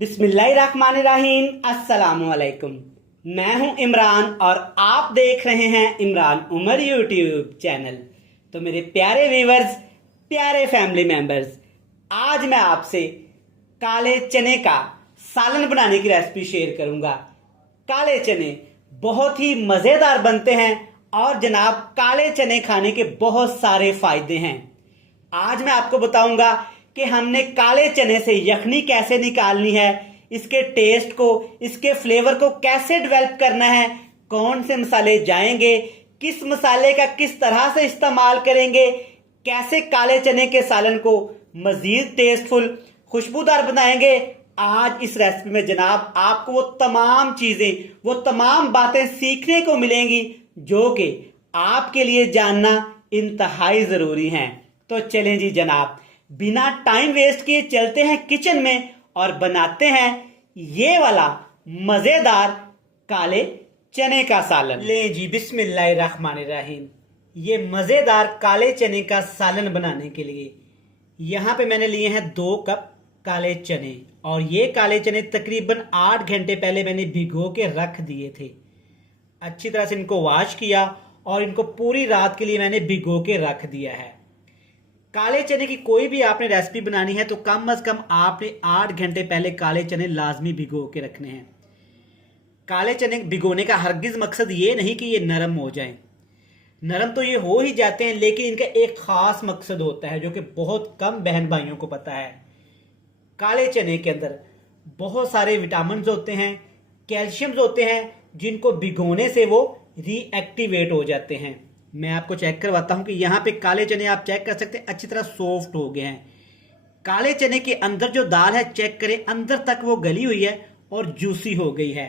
बिस्मिल्लाहिर्रहमानिर्रहीम। अस्सलामुअलैकुम। मैं हूं इमरान और आप देख रहे हैं इमरान उमर यूट्यूब चैनल। तो मेरे प्यारे व्यूवर्स, प्यारे फैमिली मेंबर्स, आज मैं आपसे काले चने का सालन बनाने की रेसिपी शेयर करूंगा। काले चने बहुत ही मज़ेदार बनते हैं और जनाब काले चने खाने के बहुत सारे फायदे हैं। आज मैं आपको बताऊंगा कि हमने काले चने से यखनी कैसे निकालनी है, इसके टेस्ट को, इसके फ्लेवर को कैसे डेवलप करना है, कौन से मसाले जाएंगे, किस मसाले का किस तरह से इस्तेमाल करेंगे, कैसे काले चने के सालन को मजीद टेस्टफुल खुशबूदार बनाएंगे। आज इस रेसिपी में जनाब आपको वो तमाम चीजें, वो तमाम बातें सीखने को मिलेंगी जो कि आपके लिए जानना इंतहाई जरूरी हैं। तो चलें जी जनाब, बिना टाइम वेस्ट किए चलते हैं किचन में और बनाते हैं ये वाला मजेदार काले चने का सालन। ले जी बिस्मिल्लाहिर्रहमानिर्रहीम। ये मजेदार काले चने का सालन बनाने के लिए यहां पे मैंने लिए हैं 2 कप काले चने, और ये काले चने तकरीबन 8 घंटे पहले मैंने भिगो के रख दिए थे। अच्छी तरह से इनको वॉश किया और इनको पूरी रात के लिए मैंने भिगो के रख दिया है। काले चने की कोई भी आपने रेसिपी बनानी है तो कम से कम आपने 8 घंटे पहले काले चने लाजमी भिगो के रखने हैं। काले चने भिगोने का हरगिज मकसद ये नहीं कि ये नरम हो जाएं। नरम तो ये हो ही जाते हैं, लेकिन इनका एक खास मकसद होता है जो कि बहुत कम बहन भाइयों को पता है। काले चने के अंदर बहुत सारे विटामिन होते हैं, कैल्शियम्स होते हैं, जिनको भिगोने से वो रीएक्टिवेट हो जाते हैं। मैं आपको चेक करवाता हूं कि यहाँ पे काले चने आप चेक कर सकते हैं अच्छी तरह सॉफ्ट हो गए हैं। काले चने के अंदर जो दाल है चेक करें, अंदर तक वो गली हुई है और जूसी हो गई है।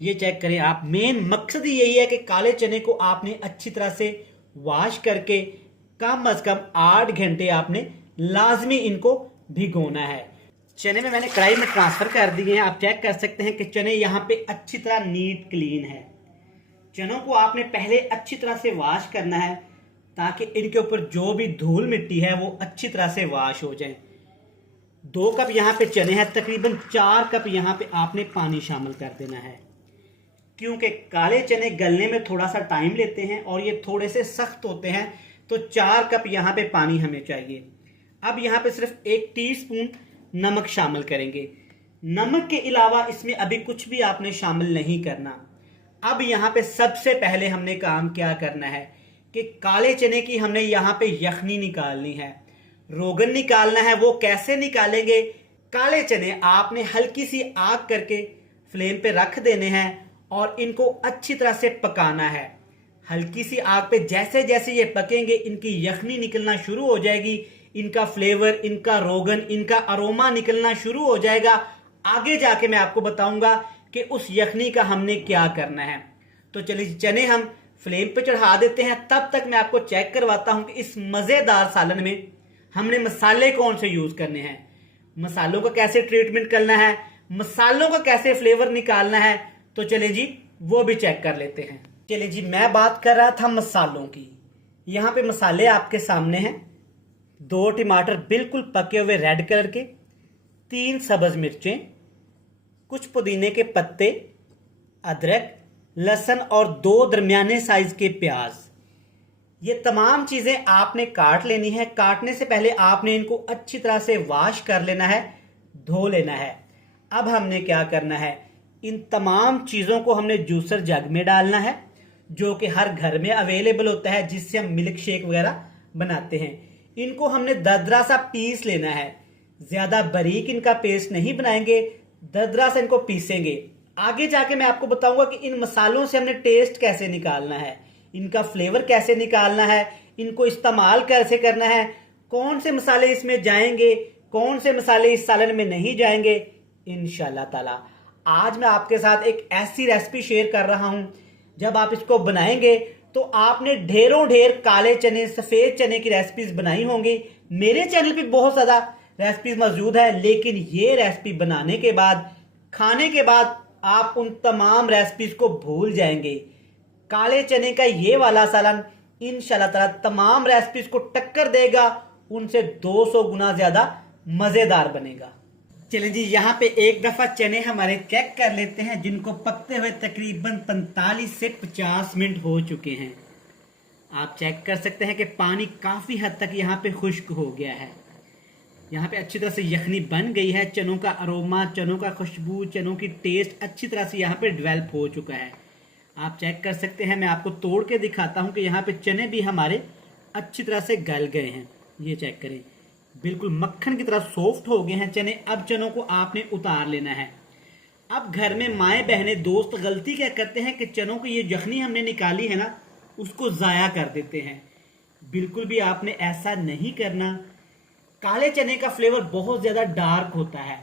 ये चेक करें आप। मेन मकसद ही यही है कि काले चने को आपने अच्छी तरह से वॉश करके कम से कम 8 घंटे आपने लाजमी इनको भिगोना है। चने में मैंने कढ़ाई में ट्रांसफर कर दिए हैं। आप चेक कर सकते हैं कि चने यहाँ पे अच्छी तरह नीट क्लीन है। चनों को आपने पहले अच्छी तरह से वॉश करना है ताकि इनके ऊपर जो भी धूल मिट्टी है वो अच्छी तरह से वॉश हो जाए। 2 कप यहाँ पे चने हैं, तकरीबन 4 कप यहाँ पे आपने पानी शामिल कर देना है, क्योंकि काले चने गलने में थोड़ा सा टाइम लेते हैं और ये थोड़े से सख्त होते हैं, तो 4 कप यहाँ पे पानी हमें चाहिए। अब यहाँ पे सिर्फ 1 टीस्पून नमक शामिल करेंगे। नमक के अलावा इसमें अभी कुछ भी आपने शामिल नहीं करना। अब यहाँ पे सबसे पहले हमने काम क्या करना है कि काले चने की हमने यहाँ पे यखनी निकालनी है, रोगन निकालना है। वो कैसे निकालेंगे? काले चने आपने हल्की सी आग करके फ्लेम पे रख देने हैं और इनको अच्छी तरह से पकाना है। हल्की सी आग पे जैसे जैसे ये पकेंगे इनकी यखनी निकलना शुरू हो जाएगी, इनका फ्लेवर, इनका रोगन, इनका अरोमा निकलना शुरू हो जाएगा। आगे जाके मैं आपको बताऊंगा कि उस यखनी का हमने क्या करना है। तो चलिए चने हम फ्लेम पे चढ़ा देते हैं। तब तक मैं आपको चेक करवाता हूं कि इस मजेदार सालन में हमने मसाले कौन से यूज करने हैं, मसालों का कैसे ट्रीटमेंट करना है, मसालों का कैसे फ्लेवर निकालना है। तो चले जी वो भी चेक कर लेते हैं। चलिए जी, मैं बात कर रहा था मसालों की। यहाँ पे मसाले आपके सामने हैं। 2 टमाटर बिल्कुल पके हुए रेड कलर के, 3 सब्ज मिर्चें, कुछ पुदीने के पत्ते, अदरक, लहसुन और 2 दरमियाने साइज के प्याज। ये तमाम चीजें आपने काट लेनी है। काटने से पहले आपने इनको अच्छी तरह से वॉश कर लेना है, धो लेना है। अब हमने क्या करना है, इन तमाम चीजों को हमने जूसर जग में डालना है, जो कि हर घर में अवेलेबल होता है, जिससे हम मिल्क शेक वगैरह बनाते हैं। इनको हमने दरदरा सा पीस लेना है। ज्यादा बारीक इनका पेस्ट नहीं बनाएंगे, दरदरा से इनको पीसेंगे। आगे जाके मैं आपको बताऊंगा कि इन मसालों से हमने टेस्ट कैसे निकालना है, इनका फ्लेवर कैसे निकालना है, इनको इस्तेमाल कैसे करना है, कौन से मसाले इसमें जाएंगे, कौन से मसाले इस सालन में नहीं जाएंगे। इंशाल्लाह ताला आज मैं आपके साथ एक ऐसी रेसिपी शेयर कर रहा हूं, जब आप इसको बनाएंगे तो आपने ढेरों ढेर काले चने, सफेद चने की रेसिपीज बनाई होंगी। मेरे चैनल पे बहुत ज्यादा रेसिपीज मौजूद है, लेकिन ये रेसिपी बनाने के बाद, खाने के बाद आप उन तमाम रेसिपीज को भूल जाएंगे। काले चने का ये वाला सालन इंशाल्लाह ताला तमाम रेसिपीज को टक्कर देगा, उनसे 200 गुना ज्यादा मजेदार बनेगा। चलें जी, यहाँ पे एक दफा चने हमारे चेक कर लेते हैं, जिनको पकते हुए तकरीबन 45 से 50 मिनट हो चुके हैं। आप चेक कर सकते हैं कि पानी काफी हद तक यहाँ पे खुश्क हो गया है। यहाँ पे अच्छी तरह से यखनी बन गई है। चनों का अरोमा, चनों का खुशबू, चनों की टेस्ट अच्छी तरह से यहाँ पे डेवलप हो चुका है। आप चेक कर सकते हैं, मैं आपको तोड़ के दिखाता हूँ कि यहाँ पे चने भी हमारे अच्छी तरह से गल गए हैं। ये चेक करें, बिल्कुल मक्खन की तरह सॉफ्ट हो गए हैं चने। अब चनों को आपने उतार लेना है। अब घर में माएँ बहनें दोस्त गलती क्या करते हैं कि चनों की ये यखनी हमने निकाली है ना, उसको ज़ाया कर देते हैं। बिल्कुल भी आपने ऐसा नहीं करना। काले चने का फ्लेवर बहुत ज्यादा डार्क होता है,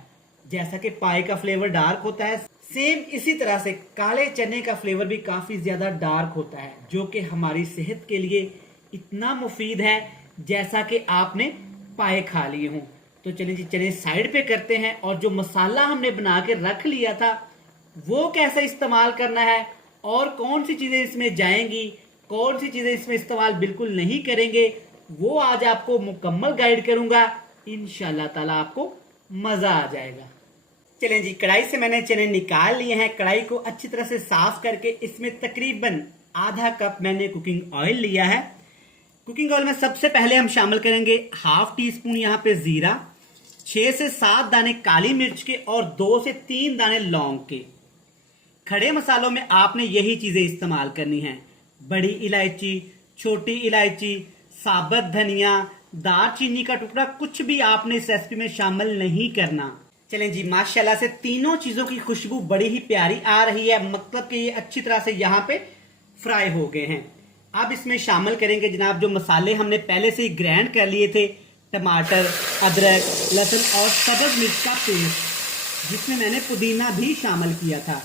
जैसा कि पाए का फ्लेवर डार्क होता है, सेम इसी तरह से काले चने का फ्लेवर भी काफी ज्यादा डार्क होता है, जो कि हमारी सेहत के लिए इतना मुफीद है जैसा कि आपने पाए खा लिए हों। तो चलिए जी, चने साइड पे करते हैं और जो मसाला हमने बना के रख लिया था वो कैसे इस्तेमाल करना है और कौन सी चीजें इसमें जाएंगी, कौन सी चीजें इसमें इस्तेमाल बिल्कुल नहीं करेंगे, वो आज आपको मुकम्मल गाइड करूंगा। इंशाल्लाह ताला आपको मजा आ जाएगा। चलें जी, कढ़ाई से मैंने चने निकाल लिए हैं। कढ़ाई को अच्छी तरह से साफ करके इसमें तकरीबन आधा कप मैंने कुकिंग ऑयल लिया है। कुकिंग ऑयल में सबसे पहले हम शामिल करेंगे हाफ टी स्पून यहाँ पे जीरा, 6 से 7 दाने काली मिर्च के और 2 से 3 दाने लौंग के। खड़े मसालों में आपने यही चीजें इस्तेमाल करनी है, बड़ी इलायची, छोटी इलायची, साबुत धनिया, दालचीनी का टुकड़ा, कुछ भी आपने इस रेसिपी में शामिल नहीं करना। चलें जी, माशाल्लाह से तीनों चीजों की खुशबू बड़ी ही प्यारी आ रही है, मतलब कि ये अच्छी तरह से यहाँ पे फ्राई हो गए हैं। अब इसमें शामिल करेंगे जनाब जो मसाले हमने पहले से ही ग्राइंड कर लिए थे, टमाटर, अदरक, लहसुन और सब्ज मिर्च का पेस्ट, जिसमें मैंने पुदीना भी शामिल किया था।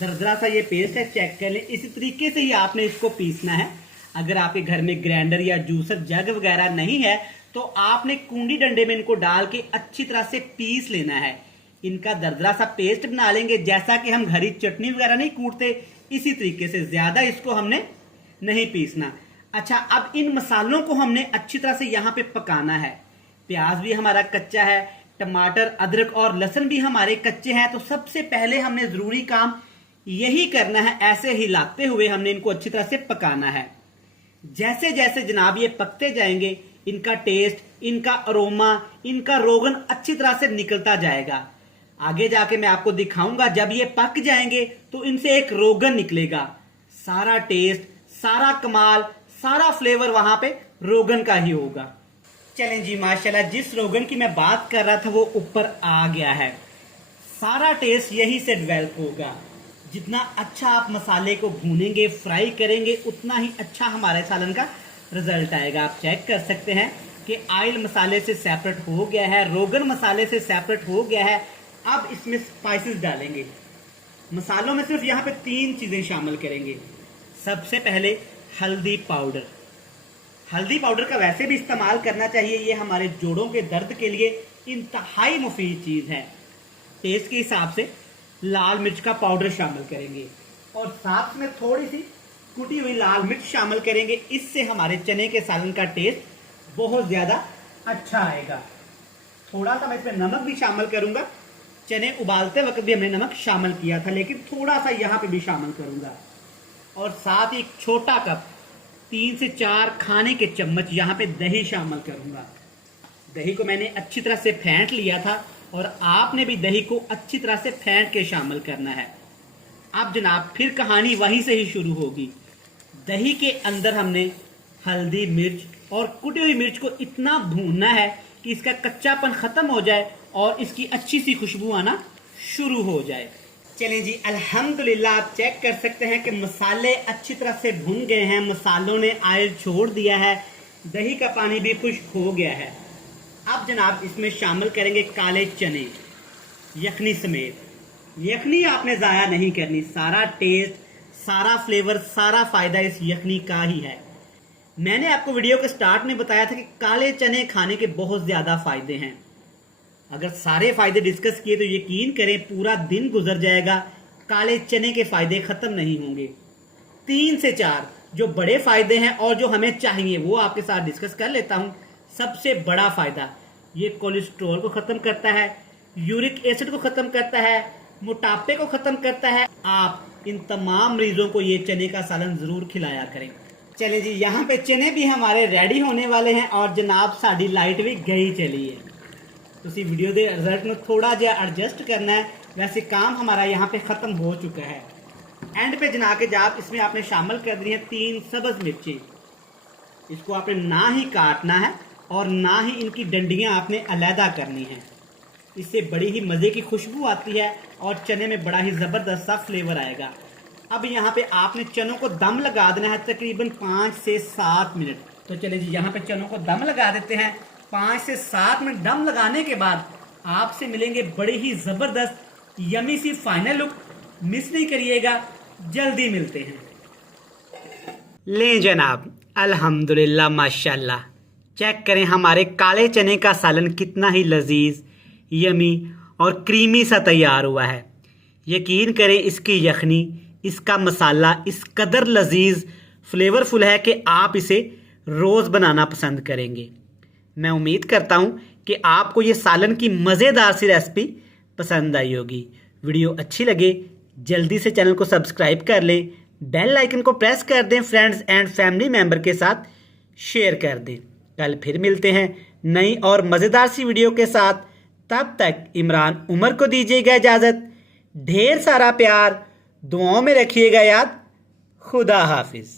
दरदरा सा ये पेस्ट है, चेक कर लें। इसी तरीके से ही आपने इसको पीसना है। अगर आपके घर में ग्राइंडर या जूसर जग वगैरह नहीं है तो आपने कूंडी डंडे में इनको डाल के अच्छी तरह से पीस लेना है। इनका दरदरा सा पेस्ट बना लेंगे, जैसा कि हम हरी चटनी वगैरह नहीं कूटते, इसी तरीके से। ज्यादा इसको हमने नहीं पीसना। अच्छा, अब इन मसालों को हमने अच्छी तरह से यहाँ पे पकाना है। प्याज भी हमारा कच्चा है, टमाटर, अदरक और लहसुन भी हमारे कच्चे हैं। तो सबसे पहले हमने जरूरी काम यही करना है, ऐसे हिलाते हुए हमने इनको अच्छी तरह से पकाना है। जैसे जैसे जनाब ये पकते जाएंगे, इनका टेस्ट, इनका अरोमा, इनका रोगन अच्छी तरह से निकलता जाएगा। आगे जाके मैं आपको दिखाऊंगा, जब ये पक जाएंगे तो इनसे एक रोगन निकलेगा। सारा टेस्ट, सारा कमाल, सारा फ्लेवर वहां पे रोगन का ही होगा। चलें जी, माशाल्लाह जिस रोगन की मैं बात कर रहा था वो ऊपर आ गया है। सारा टेस्ट यही से डेवलप होगा। जितना अच्छा आप मसाले को भूनेंगे, फ्राई करेंगे, उतना ही अच्छा हमारे सालन का रिजल्ट आएगा। आप चेक कर सकते हैं कि ऑयल मसाले से सेपरेट हो गया है, रोगन मसाले से सेपरेट हो गया है। अब इसमें स्पाइसेस डालेंगे। मसालों में सिर्फ यहाँ पे 3 चीजें शामिल करेंगे। सबसे पहले हल्दी पाउडर। हल्दी पाउडर का वैसे भी इस्तेमाल करना चाहिए, ये हमारे जोड़ों के दर्द के लिए इंतहाई मुफीद चीज है। टेस्ट के हिसाब से लाल मिर्च का पाउडर शामिल करेंगे और साथ में थोड़ी सी कुटी हुई लाल मिर्च शामिल करेंगे। इससे हमारे चने के सालन का टेस्ट बहुत ज्यादा अच्छा आएगा। थोड़ा सा मैं इसमें नमक भी शामिल करूंगा। चने उबालते वक्त भी हमने नमक शामिल किया था, लेकिन थोड़ा सा यहाँ पे भी शामिल करूंगा। और साथ ही एक छोटा कप 3 से 4 खाने के चम्मच यहाँ पे दही शामिल करूंगा। दही को मैंने अच्छी तरह से फेंट लिया था और आपने भी दही को अच्छी तरह से फेंट के शामिल करना है। अब जनाब फिर कहानी वहीं से ही शुरू होगी। दही के अंदर हमने हल्दी, मिर्च और कुटी हुई मिर्च को इतना भूनना है कि इसका कच्चापन खत्म हो जाए और इसकी अच्छी सी खुशबू आना शुरू हो जाए। चलें जी, अल्हम्दुलिल्लाह आप चेक कर सकते हैं कि मसाले अच्छी तरह से भुन गए हैं, मसालों ने ऑयल छोड़ दिया है, दही का पानी भी खुश्क हो गया है। अब जनाब इसमें शामिल करेंगे काले चने यखनी समेत। यखनी आपने ज़ाया नहीं करनी। सारा टेस्ट, सारा फ्लेवर, सारा फायदा इस यखनी का ही है। मैंने आपको वीडियो के स्टार्ट में बताया था कि काले चने खाने के बहुत ज्यादा फायदे हैं। अगर सारे फायदे डिस्कस किए तो यकीन करें पूरा दिन गुजर जाएगा, काले चने के फायदे खत्म नहीं होंगे। 3 से 4 जो बड़े फायदे हैं और जो हमें चाहिए वो आपके साथ डिस्कस कर लेता हूं। सबसे बड़ा फायदा, ये कोलेस्ट्रॉल को खत्म करता है, यूरिक एसिड को खत्म करता है, मोटापे को खत्म करता है। आप इन तमाम मरीजों को ये चने का सालन जरूर खिलाया करें। चले जी, यहाँ पे चने भी हमारे रेडी होने वाले हैं और जनाब साड़ी लाइट भी गई चली है। तुसी वीडियो दे रिजल्ट में थोड़ा जिहा एडजस्ट करना है। वैसे काम हमारा यहाँ पे खत्म हो चुका है। एंड पे जना के जाप इसमें आपने शामिल कर दी है 3 सब्ज मिर्ची। इसको आपने ना ही काटना है और ना ही इनकी डंडियां आपने अलहदा करनी है। इससे बड़ी ही मज़े की खुशबू आती है और चने में बड़ा ही ज़बरदस्त सा फ्लेवर आएगा। अब यहाँ पे आपने चनों को दम लगा देना है तकरीबन 5 से 7 मिनट। तो चले जी, यहाँ पे चनों को दम लगा देते हैं। 5 से 7 मिनट दम लगाने के बाद आपसे मिलेंगे बड़ी ही ज़बरदस्त यमी सी फाइनल लुक। मिस नहीं करिएगा, जल्दी मिलते हैं। ले जनाब, अल्हम्दुलिल्लाह माशाल्लाह। चेक करें हमारे काले चने का सालन कितना ही लजीज, यमी और क्रीमी सा तैयार हुआ है। यकीन करें इसकी यखनी, इसका मसाला इस कदर लजीज फ्लेवरफुल है कि आप इसे रोज़ बनाना पसंद करेंगे। मैं उम्मीद करता हूँ कि आपको ये सालन की मज़ेदार सी रेसिपी पसंद आई होगी। वीडियो अच्छी लगे जल्दी से चैनल को सब्सक्राइब कर लें, बेल आइकन को प्रेस कर दें, फ्रेंड्स एंड फैमिली मेम्बर के साथ शेयर कर दें। कल फिर मिलते हैं नई और मज़ेदार सी वीडियो के साथ। तब तक इमरान उमर को दीजिएगा इजाज़त। ढेर सारा प्यार, दुआओं में रखिएगा याद। खुदा हाफिज़।